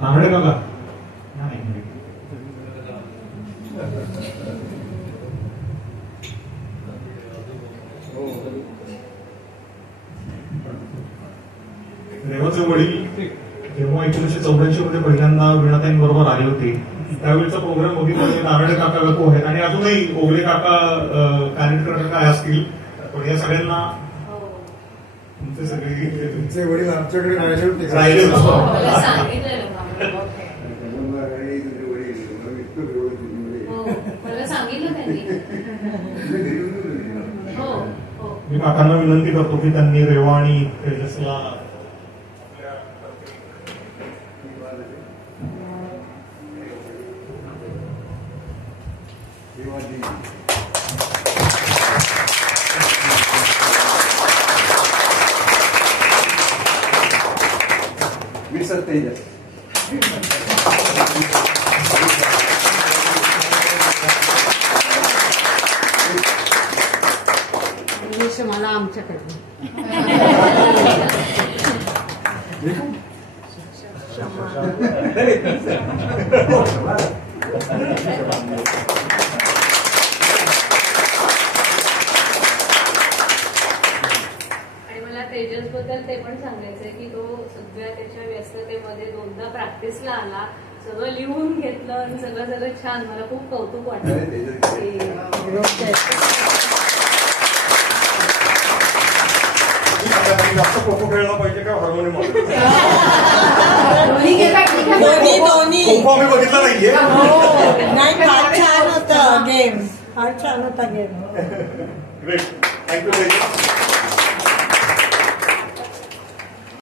कांबळे काका रेवाचे वडील जेव्हा 1984 मध्ये पहिल्यांदा वीणाताईंबरोबर आले होते त्यावेळेचा प्रोग्राम बघितला नारायण काका गप्पू आहेत आणि अजूनही ओगले काका कानेटकर काय असतील पण या सगळ्यांना तुमचे सगळे तुमचे वडील आमच्याकडे राहिले होते मी काकांना विनंती करतो की त्यांनी रेवा आणि तेजसला मिस्टर तेजस मला आमच्याकडे तेजस बद्दल ते पण सांगायचंय की तो सगळ्या त्याच्या व्यस्ततेमध्ये दोनदा प्रॅक्टिसला आला, सगळं लिहून घेतलं आणि सगळं छान. मला खूप कौतुक वाटलं. जास्त फोटो खेळला पाहिजे का हार्मोनियम आम्ही बघितला नाहीये. फार छान होता गेम, फार छान होता गेम. Great, thank you.